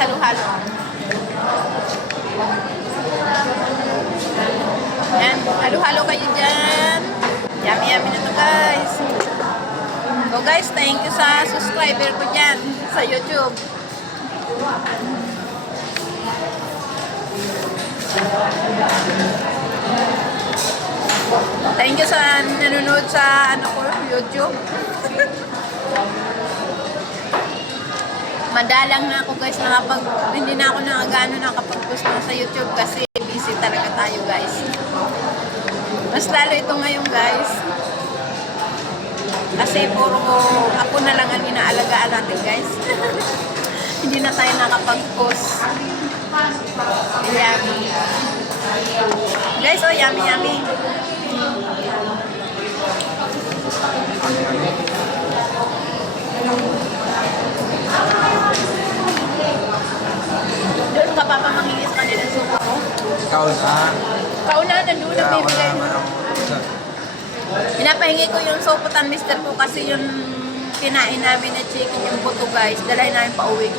halo-halo. Yan, halo-halo kayo dyan. Yummy-yummy na to guys. So guys, thank you sa subscriber ko dyan sa YouTube. Thank you sa nanonood sa YouTube. Madalang na ako guys, hindi na ako nakapag-post sa YouTube kasi busy talaga tayo guys. Mas lalo ito ngayon guys. Kasi puro ako na lang ang inaalagaan natin guys. Hindi na tayo nakapag-post. Yummy. Guys, oh yummy yummy. Doon ka pa mangingis ka nila suko mo? Kaunahan. Kaunahan, nandun na bibigay mo. Pinapahingi ko yung soputan mister ko kasi yung kinain namin na chicken, yung buto guys, dalahin namin pa uwi.